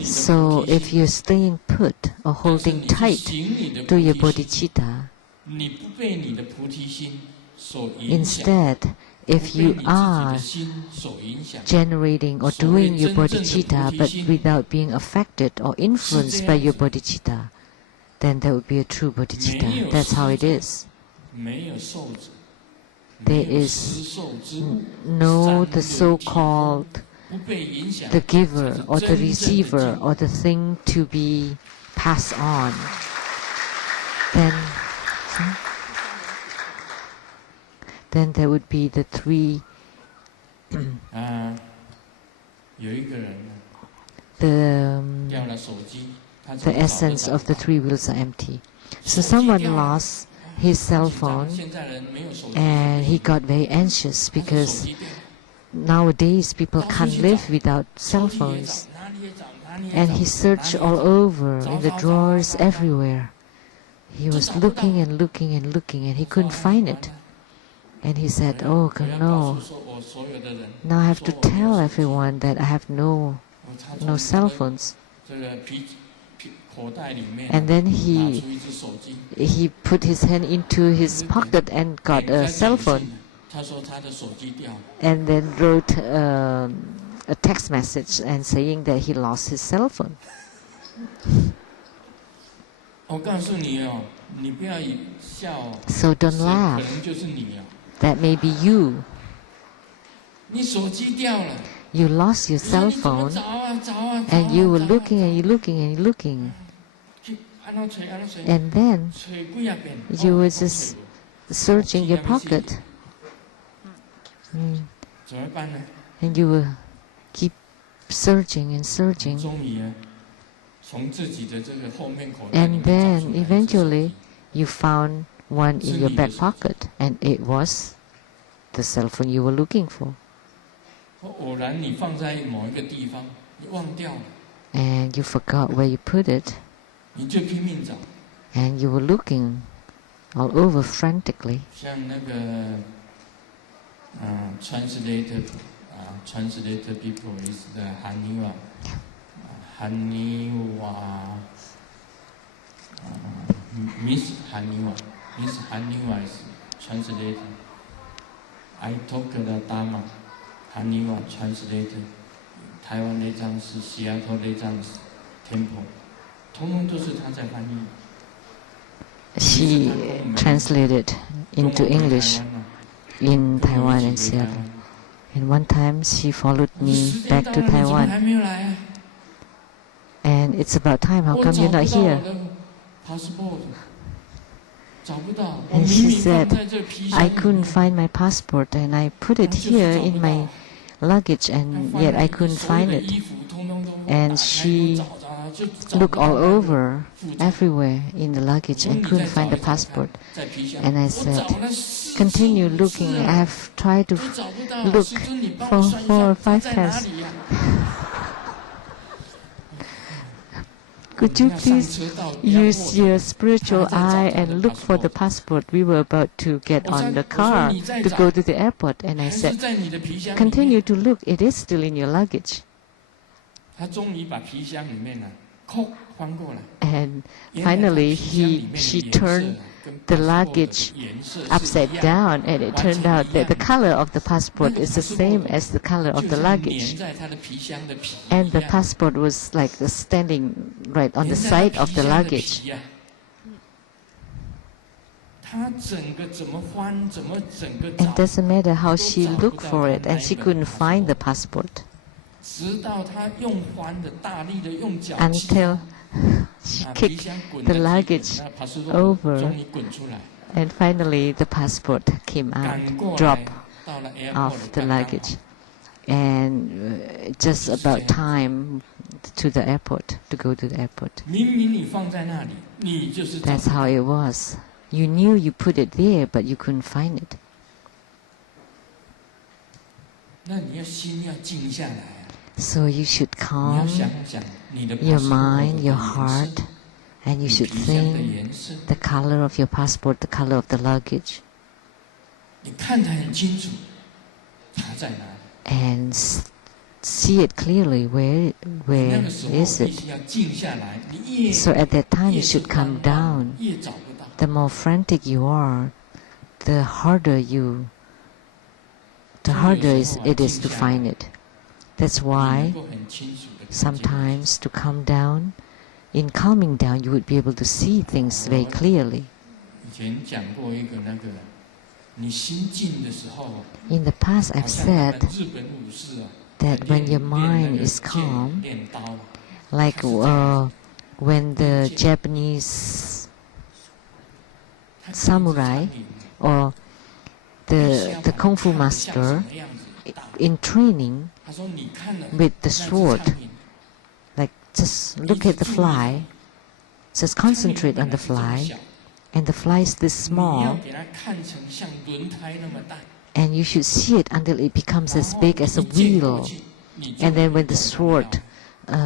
So if you're staying put or holding tight to your bodhicitta, instead, if you are generating or doing your bodhicitta but without being affected or influenced by your bodhicitta, then that would be a true bodhicitta. That's how it is. There is no the so-called the giver or the receiver or the thing to be passed on. Then there would be the three the essence of the three wheels are empty. So someone lost his cell phone and he got very anxious because nowadays people can't live without cell phones. And he searched all over in the drawers everywhere. He was looking and looking and looking and he couldn't find it. And he said, "Oh no, now I have to tell everyone that I have no cell phones." And then he put his hand into his pocket and got a cell phone. And then wrote a text message and saying that he lost his cell phone. So don't laugh. That may be you. You lost your cell phone and you were looking and you're looking and you're looking. And then you were just searching your pocket. And you will keep searching and searching. And then eventually you found one in your back pocket, and it was the cell phone you were looking for. And you forgot where you put it. And you were looking all over frantically. Translated people is the Haniwa. Miss Haniwa. Miss Haniwa is translated. I talk the Dharma. Haniwa translated. Taiwan 那张是西雅图那张 temple， 通通都是他在翻译。She translated into English in Taiwan and Seattle. And one time she followed me back to Taiwan. And it's about time, how come you're not here? And she said, I couldn't find my passport and I put it here in my luggage and yet I couldn't find it. And she looked all over, everywhere in the luggage and couldn't find the passport. And I said, continue looking. I have tried to look for 4 or 5 times. Could you please use your spiritual eye and look for the passport? We were about to get on the car to go to the airport. And I said, continue to look. It is still in your luggage. And finally, she turned the luggage upside down, and it turned out that the color of the passport is the same as the color of the luggage. And the passport was like standing right on the side of the luggage. It doesn't matter how she looked for it, and she couldn't find the passport. Until she kicked the luggage over, and finally the passport came out, dropped off the luggage, and just about time to the airport, to go to the airport. That's how it was. You knew you put it there, but you couldn't find it. So you should calm your mind, your heart, and you should think the color of your passport, the color of the luggage. and see it clearly. Where is it? So at that time you should come down. The more frantic you are, the harder it is to find it. That's why sometimes to calm down, in calming down you would be able to see things very clearly. In the past I've said that when your mind is calm, like when the Japanese samurai or the Kung Fu master in training with the sword, like just look at the fly, just concentrate on the fly, and the fly is this small, and you should see it until it becomes as big as a wheel, and then when the sword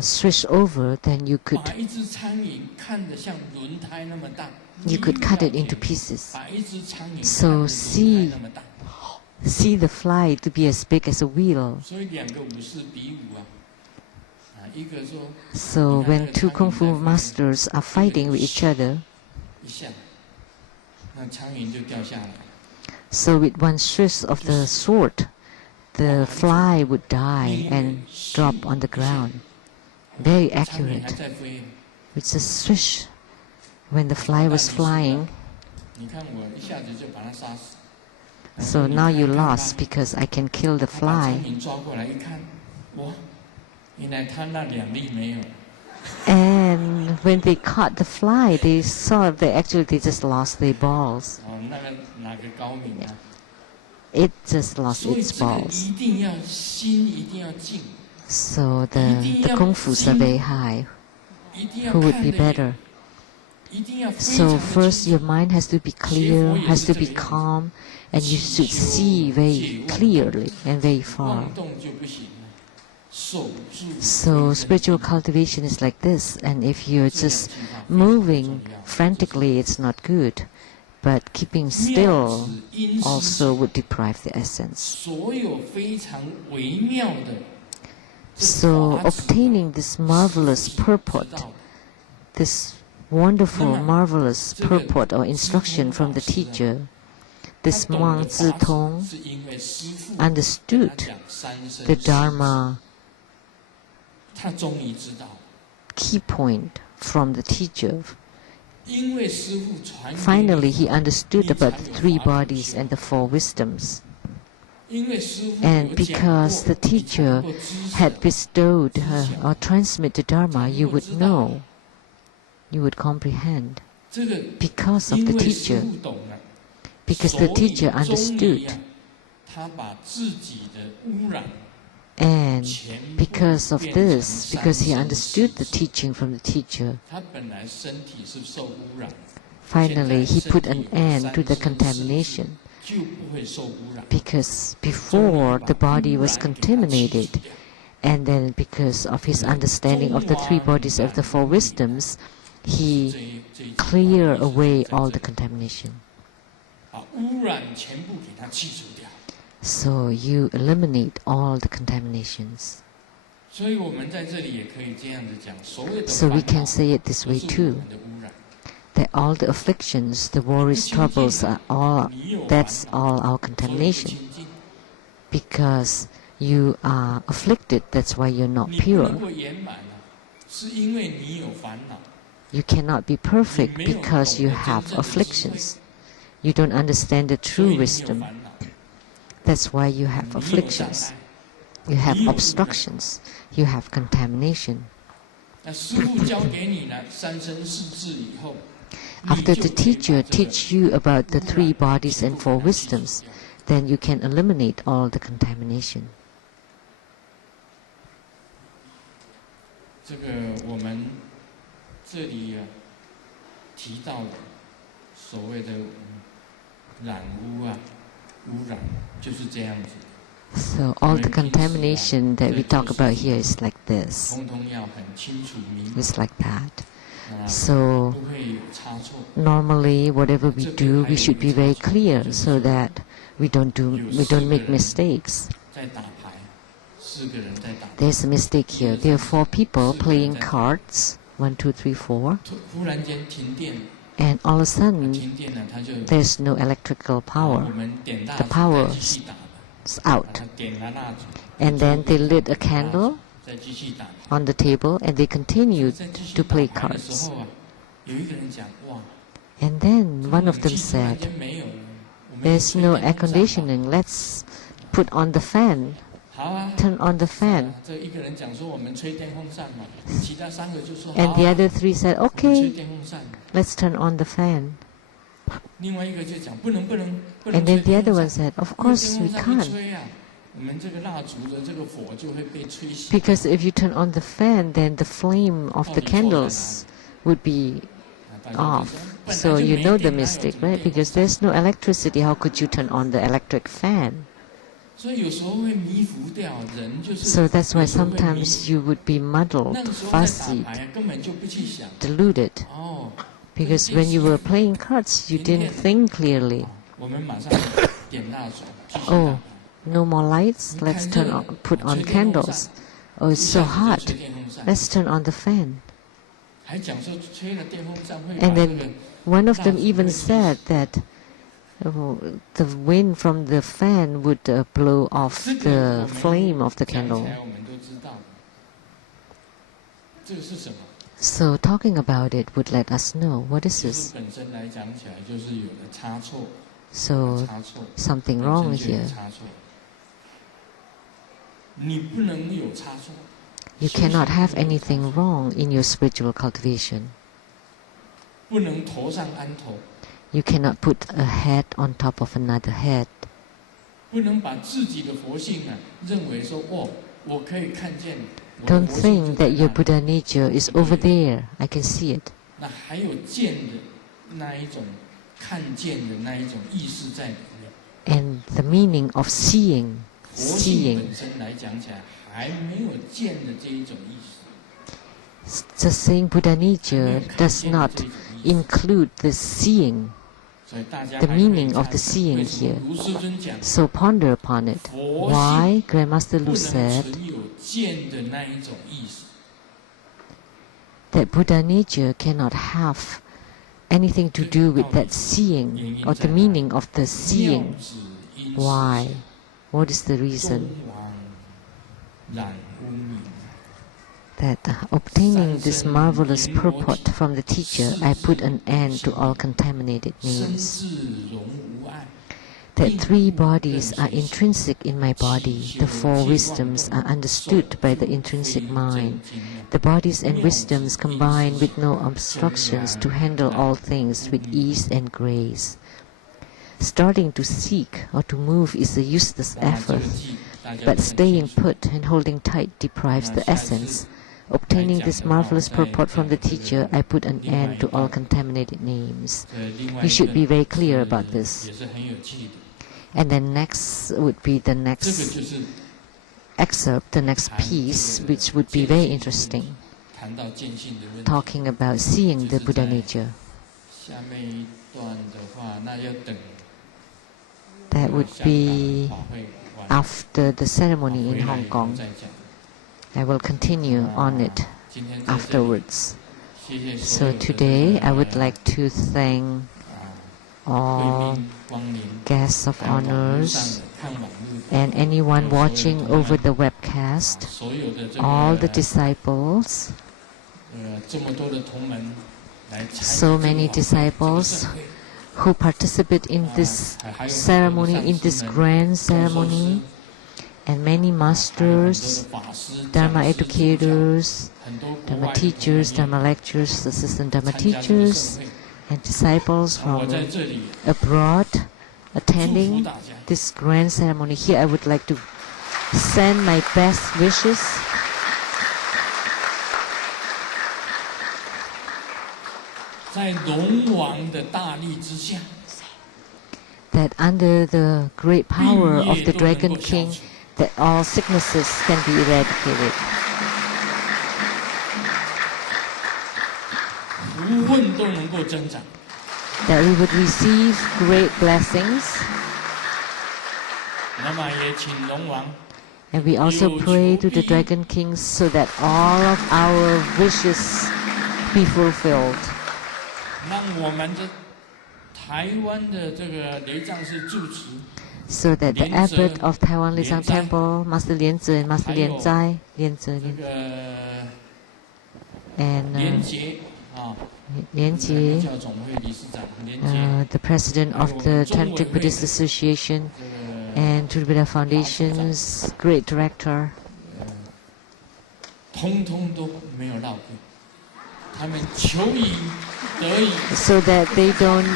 swish over, then you could cut it into pieces. So see the fly to be as big as a wheel. So when two Kung Fu masters are fighting with each other, so with one swish of the sword, the fly would die and drop on the ground. Very accurate. With a swish, when the fly was flying, so now you lost because I can kill the fly. And when they caught the fly, they saw they just lost their balls. It just lost its balls. So the Kung Fus are very high. Who would be better? So first your mind has to be clear, has to be calm, and you should see very clearly and very far. So spiritual cultivation is like this, and if you're just moving frantically, it's not good. But keeping still also would deprive the essence. So obtaining this marvelous purport, this wonderful, marvelous purport or instruction from the teacher, this monk Zitong understood the Dharma key point from the teacher. Finally, he understood about the three bodies and the four wisdoms. And because the teacher had bestowed or transmitted Dharma, you would know, you would comprehend. Because of the teacher, because the teacher understood. And because of this, because he understood the teaching from the teacher, finally he put an end to the contamination. Because before the body was contaminated, and then because of his understanding of the three bodies of the four wisdoms, he cleared away all the contamination. So you eliminate all the contaminations. So we can say it this way too, that all the afflictions, the worries, troubles are all, that's all our contamination. Because you are afflicted, that's why you're not pure. You cannot be perfect because you have afflictions. You don't understand the true wisdom. That's why you have afflictions. You have obstructions. You have contamination. After the teacher teach you about the three bodies and four wisdoms, then you can eliminate all the contamination. So all the contamination that we talk about here is like this. It's like that. So normally whatever we do, we should be very clear so that we don't make mistakes. There's a mistake here. There are 4 people playing cards. 1, 2, 3, 4. And all of a sudden, there's no electrical power. The power is out. And then they lit a candle on the table and they continued to play cards. And then one of them said, there's no air conditioning, let's put on the fan. Turn on the fan. And the other 3 said, okay, let's turn on the fan. And then the other one said, of course we can't. Because if you turn on the fan, then the flame of the candles would be off. So you know the mistake, right? Because there's no electricity, how could you turn on the electric fan? So that's why sometimes you would be muddled, fuzzy, deluded. Because when you were playing cards, you didn't think clearly. Oh, no more lights? Let's put on candles. Oh, it's so hot. Let's turn on the fan. And then one of them even said that the wind from the fan would blow off the flame of the candle. So talking about it would let us know, what is this? So something wrong here. You cannot have anything wrong in your spiritual cultivation. You cannot put a head on top of another head. Don't think that your Buddha nature is over there. I can see it. And the meaning of seeing. Just saying Buddha nature does not include the seeing, the meaning of the seeing here. So ponder upon it. Why Grandmaster Lu said that Buddha nature cannot have anything to do with that seeing or the meaning of the seeing. Why? What is the reason? That obtaining this marvelous purport from the teacher, I put an end to all contaminated names. That 3 bodies are intrinsic in my body, the 4 wisdoms are understood by the intrinsic mind. The bodies and wisdoms combine with no obstructions to handle all things with ease and grace. Starting to seek or to move is a useless effort, but staying put and holding tight deprives the essence. Obtaining this marvelous purport from the teacher, I put an end to all contaminated names. You should be very clear about this. And then next would be the next excerpt, the next piece, which would be very interesting, talking about seeing the Buddha nature. That would be after the ceremony in Hong Kong. I will continue on it afterwards. So today I would like to thank all guests of honors and anyone watching over the webcast, all the disciples, so many disciples who participate in this ceremony, in this grand ceremony, and many masters, Dharma educators, Dharma teachers, Dharma lecturers, assistant Dharma teachers, and disciples from abroad attending this grand ceremony. Here I would like to send my best wishes that under the great power of the Dragon King, that all sicknesses can be eradicated. That we would receive great blessings. And we also pray to the Dragon King so that all of our wishes be fulfilled. 让我们的台湾的这个雷藏寺住持 So that the abbot of Taiwan Lian Temple, Master Lian and Master Lian Zai, and Lian Jie, the president of the Tantric Buddhist Association, and True Buddha Foundation's great director, 通通都没有落过，他们求以得以。 so that they don't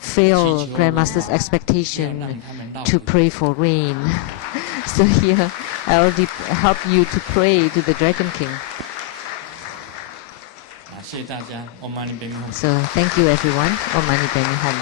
fail Grandmaster's expectation to pray for rain. So here, I already help you to pray to the Dragon King. 谢谢大家，Om Mani Padme Hum。 So thank you everyone. Om Mani Padme Hum.